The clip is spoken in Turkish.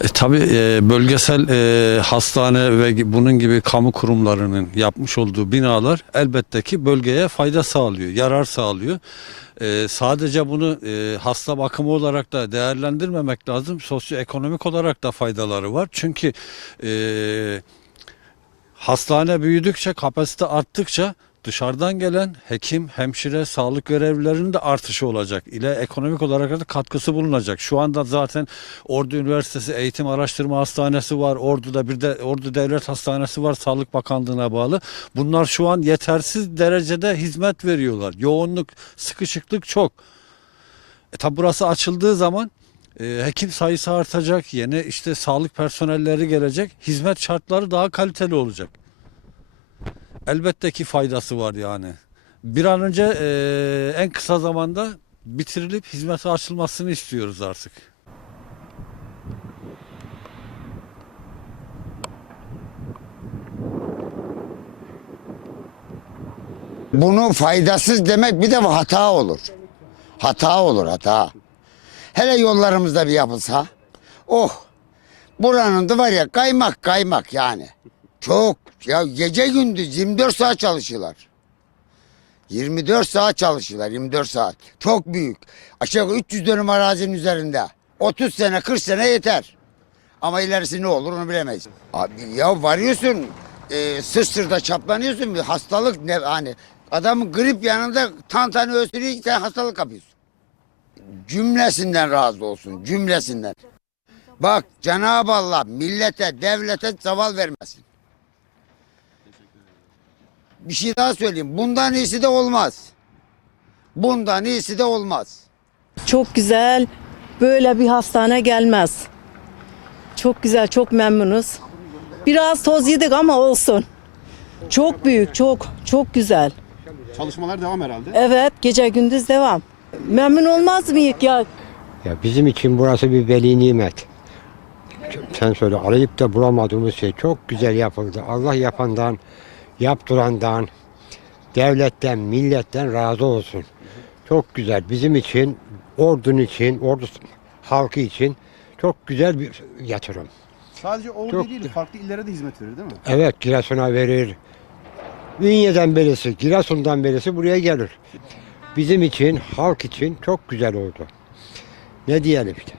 E, tabii e, bölgesel e, hastane ve bunun gibi kamu kurumlarının yapmış olduğu binalar elbette ki bölgeye fayda sağlıyor, yarar sağlıyor. E, sadece bunu e, hasta bakımı olarak da değerlendirmemek lazım. Sosyoekonomik olarak da faydaları var. Çünkü e, hastane büyüdükçe, kapasite arttıkça dışarıdan gelen hekim, hemşire, sağlık görevlilerinin de artışı olacak. ile ekonomik olarak da katkısı bulunacak. Şu anda zaten Ordu Üniversitesi Eğitim Araştırma Hastanesi var. Ordu'da bir de Ordu Devlet Hastanesi var Sağlık Bakanlığı'na bağlı. Bunlar şu an yetersiz derecede hizmet veriyorlar. Yoğunluk, sıkışıklık çok. E tabi burası açıldığı zaman e, hekim sayısı artacak. Yeni işte sağlık personelleri gelecek. Hizmet şartları daha kaliteli olacak. Elbette ki faydası var yani. Bir an önce e, en kısa zamanda bitirilip hizmete açılmasını istiyoruz artık. Bunu faydasız demek bir de hata olur. Hata olur hata. Hele yollarımızda bir yapılsa. Oh buranın da ya kaymak kaymak yani. Çok ya gece gündüz 24 saat çalışıyorlar. 24 saat çalışıyorlar 24 saat. Çok büyük. Aşağı yukarı 300 dönüm arazinin üzerinde. 30 sene 40 sene yeter. Ama ilerisi ne olur onu bilemeyiz. Abi ya varıyorsun e, sırta çaplanıyorsun bir hastalık ne hani adamın grip yanında tantani ösürüyor sen hastalık kapıyorsun. Cümlesinden razı olsun cümlesinden. Bak Cenab-ı Allah millete devlete zaval vermesin. Bir şey daha söyleyeyim. Bundan iyisi de olmaz. Bundan iyisi de olmaz. Çok güzel. Böyle bir hastane gelmez. Çok güzel, çok memnunuz. Biraz toz yedik ama olsun. Çok büyük, çok, çok güzel. Çalışmalar devam herhalde. Evet, gece gündüz devam. Memnun olmaz mıyız ya? Ya bizim için burası bir veli nimet. Sen söyle arayıp da bulamadığımız şey çok güzel yapıldı. Allah yapandan, yaptırandan, devletten, milletten razı olsun. Çok güzel. Bizim için, ordun için, ordu halkı için çok güzel bir yatırım. Sadece Ordu Çok- değil, farklı illere de hizmet verir değil mi? Evet Giresun'a verir. Ünye'den birisi, Giresun'dan birisi buraya gelir. Bizim için, halk için çok güzel oldu. Ne diyelim işte.